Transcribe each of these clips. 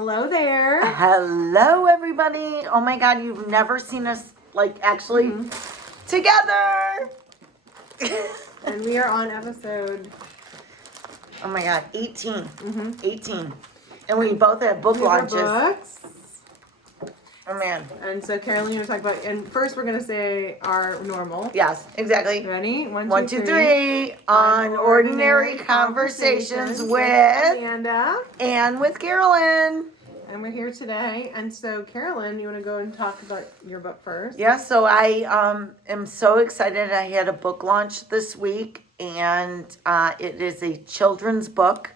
Hello there. Hello, everybody. Oh my God, you've never seen us actually together. And we are on episode, Oh my God, 18. 18. And we both have book launches. books. Oh man. And so Carolyn, you're going to talk about, and first we're going to say our normal. Yes, exactly. Ready? One, two, three. On Ordinary Conversations with Amanda. and with Carolyn. And we're here today. And so Carolyn, you want to go and talk about your book first? Yeah, so I am so excited. I had a book launch this week, and it is a children's book,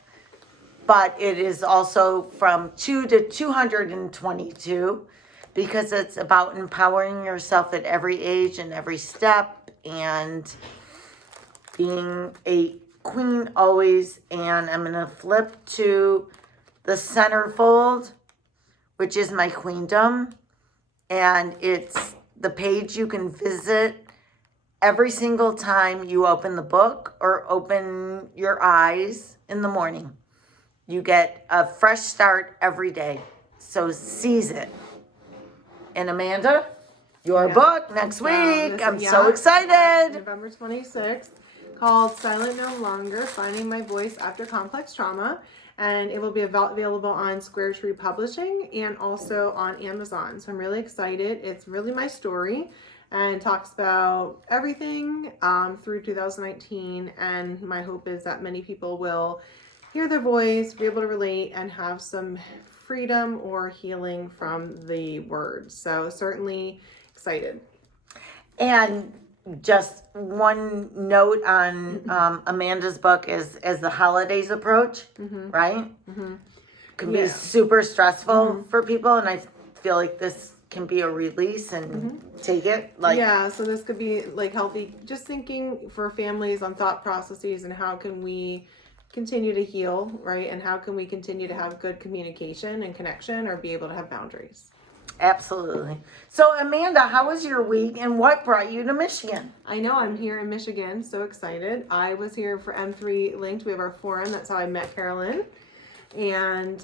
but it is also from 2 to 222 because it's about empowering yourself at every age and every step and being a queen always. And I'm going to flip to the centerfold, which is my queendom. And it's the page you can visit every single time you open the book or open your eyes in the morning. You get a fresh start every day. So seize it. And Amanda, your book next week. I'm so excited. November 26th, called Silent No Longer, Finding My Voice After Complex Trauma. And it will be available on Square Tree Publishing and also on Amazon. So I'm really excited. It's really my story and talks about everything through 2019. And my hope is that many people will hear their voice, be able to relate, and have some freedom or healing from the words. So certainly excited. And just one note on Amanda's book is as the holidays approach, right? Can be super stressful for people, and I feel like this can be a release and take it. So this could be healthy, just thinking for families on thought processes and how can we continue to heal, right? And how can we continue to have good communication and connection or be able to have boundaries? Absolutely. So Amanda, how was your week and what brought you to Michigan? I know, I'm here in Michigan, so excited. I was here for M3 Linked. We have our forum. That's how I met Carolyn. And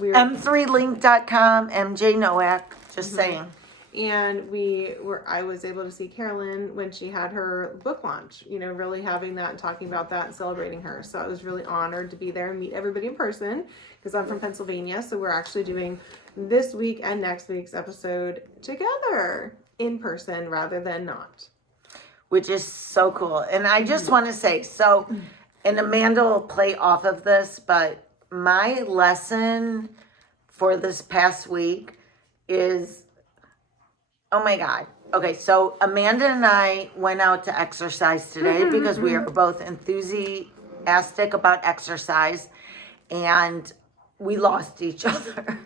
we were M3link.com, MJ Nowak, just saying. And I was able to see Carolyn when she had her book launch, really having that and talking about that and celebrating her. So I was really honored to be there and meet everybody in person because I'm from Pennsylvania. So we're actually doing this week and next week's episode together in person rather than not. Which is so cool. And I just want to say, and Amanda will play off of this, but my lesson for this past week is, oh my God. Okay, so Amanda and I went out to exercise today because we are both enthusiastic about exercise, and we lost each other.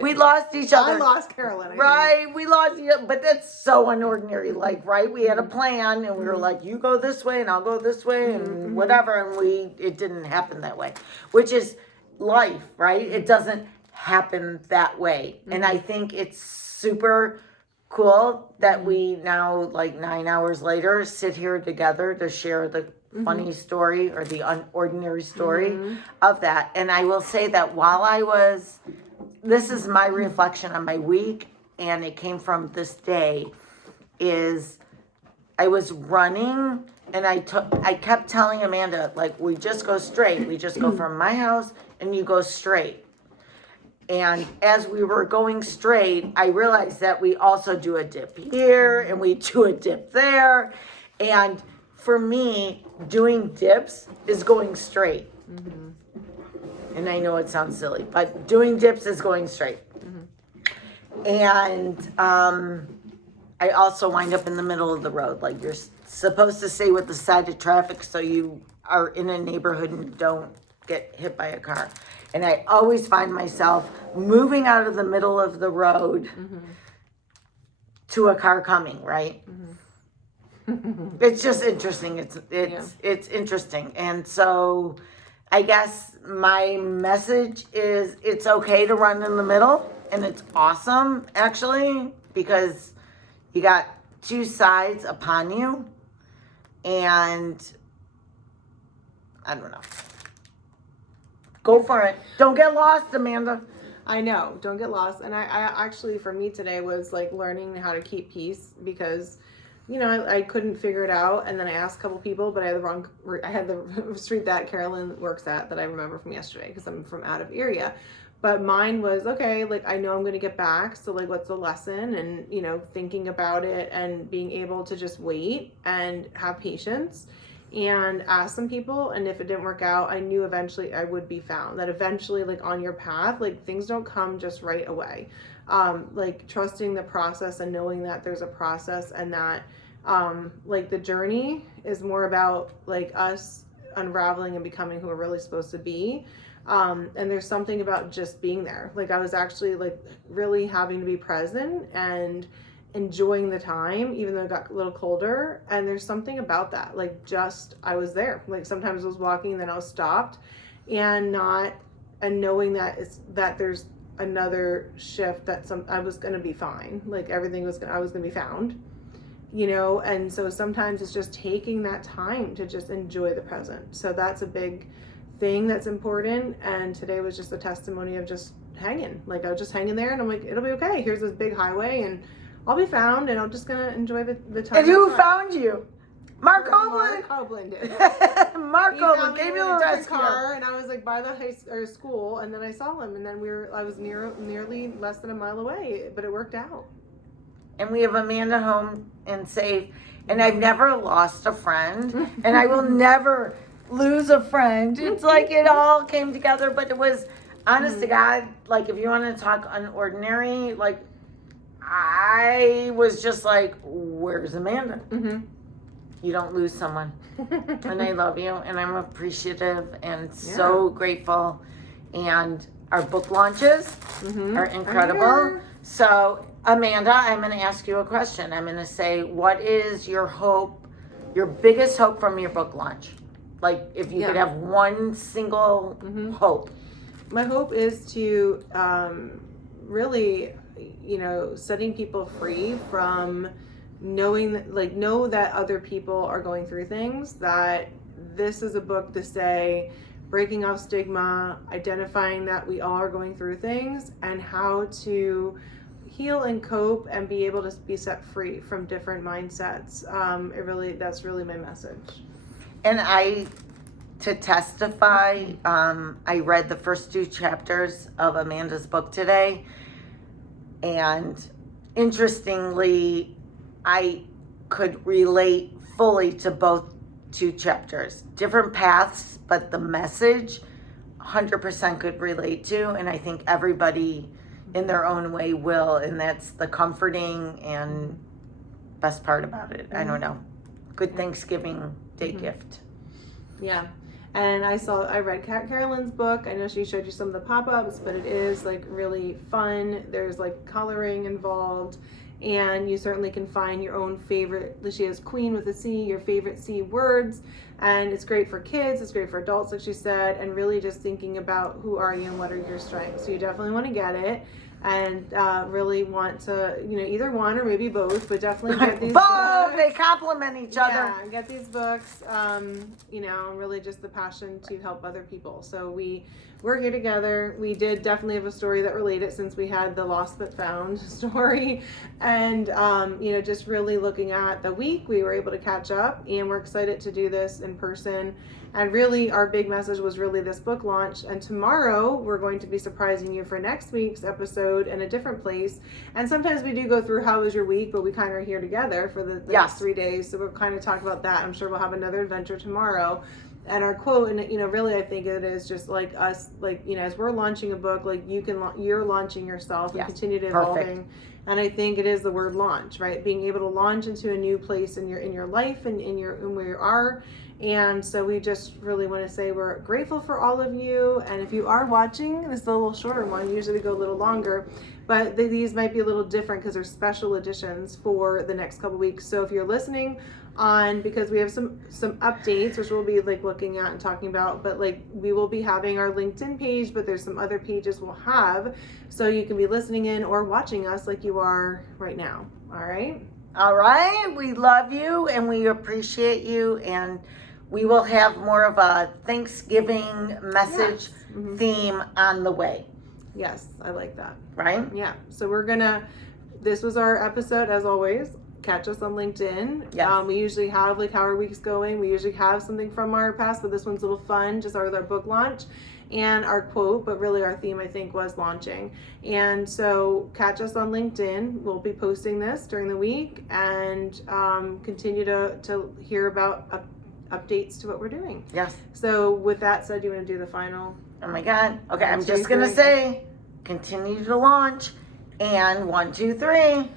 We lost each other. I lost Carolyn. Right, we lost each other, but that's so unordinary. Right? We had a plan, and we were like, you go this way, and I'll go this way, and whatever, and it didn't happen that way, which is life, right? It doesn't happen that way, and I think it's super cool that we now, 9 hours later, sit here together to share the funny story or the unordinary story of that. And I will say that this is my reflection on my week, and it came from this day, is I was running, and I kept telling Amanda, we just go straight. We just go from my house, and you go straight. And as we were going straight, I realized that we also do a dip here and we do a dip there. And for me, doing dips is going straight. And I know it sounds silly, but doing dips is going straight. And I also wind up in the middle of the road. You're supposed to stay with the side of traffic so you are in a neighborhood and don't get hit by a car. And I always find myself moving out of the middle of the road to a car coming, right? It's just interesting. It's interesting. And so I guess my message is it's okay to run in the middle, and it's awesome actually because you got two sides upon you, and I don't know. Go for it. Don't get lost, Amanda. I know. Don't get lost. And I actually, for me today, was like learning how to keep peace because, I couldn't figure it out. And then I asked a couple people, but I had the street that Carolyn works at that I remember from yesterday because I'm from out of area. But mine was, okay, like, I know I'm going to get back. So, like, what's the lesson? And, thinking about it and being able to just wait and have patience and ask some people. And if it didn't work out, I knew eventually I would be found. That eventually, like, on your path, like, things don't come just right away. Like, trusting the process and knowing that there's a process and that, like, the journey is more about, like, us unraveling and becoming who we're really supposed to be. And there's something about just being there. Like, I was actually, like, really having to be present and enjoying the time, even though it got a little colder. And there's something about that, like, just I was there. Like, sometimes I was walking, then I was stopped, and knowing that there's another shift, that I was gonna be fine. Like, I was gonna be found, and so sometimes it's just taking that time to just enjoy the present. So that's a big thing that's important. And today was just a testimony of just hanging. Like, I was just hanging there, and I'm like, it'll be okay. Here's this big highway, and I'll be found, and I'm just gonna enjoy the time. And who found you? Mark Hoagland. Mark Hoagland did. Mark Hoagland gave you a rescue car, and I was like by the school, and then I saw him, and then I was nearly less than a mile away, but it worked out. And we have Amanda home and safe, and I've never lost a friend, and I will never lose a friend. It's like it all came together, but it was, honest to God, like, if you want to talk unordinary, like, I was just like, where's Amanda? You don't lose someone. And I love you, and I'm appreciative and so grateful. And our book launches are incredible. So, Amanda, I'm going to ask you a question. I'm going to say, what is your hope, your biggest hope from your book launch? Like, if you could have one single hope. My hope is to really, setting people free from knowing that, like, know that other people are going through things, that this is a book to say, breaking off stigma, identifying that we all are going through things, and how to heal and cope and be able to be set free from different mindsets. That's really my message. And to testify, I read the first 2 chapters of Amanda's book today. And interestingly, I could relate fully to both 2 chapters. Different paths, but the message 100% could relate to. And I think everybody in their own way will. And that's the comforting and best part about it. I don't know. Good Thanksgiving Day gift. Yeah. And I read Carolyn's book. I know she showed you some of the pop-ups, but it is, like, really fun. There's, like, coloring involved, and you certainly can find your own favorite. She has Queen with a C, your favorite C words, and it's great for kids. It's great for adults, like she said, and really just thinking about who are you and what are your strengths. So you definitely want to get it. And really want to, either one or maybe both, but definitely get these books. They complement each other. Yeah, get these books, really just the passion to help other people. So we're here together. We did definitely have a story that related since we had the lost but found story. And, just really looking at the week, we were able to catch up, and we're excited to do this in person. And really, our big message was really this book launch. And tomorrow, we're going to be surprising you for next week's episode in a different place. And sometimes we do go through how was your week, but we kind of are here together for the next 3 days. So we'll kind of talk about that. I'm sure we'll have another adventure tomorrow. And our quote, and really, I think it is just like us, like, as we're launching a book, like you're launching yourself and continue to evolving. And I think it is the word launch, right? Being able to launch into a new place in your life and in where you are. And so we just really want to say we're grateful for all of you. And if you are watching, this is a little shorter one. Usually we go a little longer, but these might be a little different because they're special editions for the next couple weeks. So if you're listening on, because we have some updates, which we'll be, like, looking at and talking about, but, like, we will be having our LinkedIn page, but there's some other pages we'll have. So you can be listening in or watching us like you are right now. All right. All right. We love you and we appreciate you. And we will have more of a Thanksgiving message theme on the way. Yes, I like that. right? Yeah. So this was our episode as always. Catch us on LinkedIn. Yes. We usually have like how our week's going. We usually have something from our past, but this one's a little fun, just our book launch and our quote, but really our theme I think was launching. And so catch us on LinkedIn. We'll be posting this during the week and continue to hear about updates to what we're doing. Yes. So with that said, you want to do the final? Oh my God. Okay, I'm 1, 2, just gonna 3. say, continue to launch, and 1, 2, 3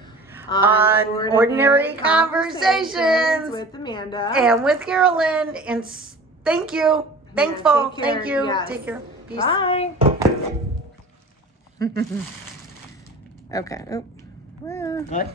on Ordinary Conversations with Amanda and with Carolyn. And thank you, thankful, take care. thank you. Yes. Take care. Peace. Bye. Okay. Oh. Well. What?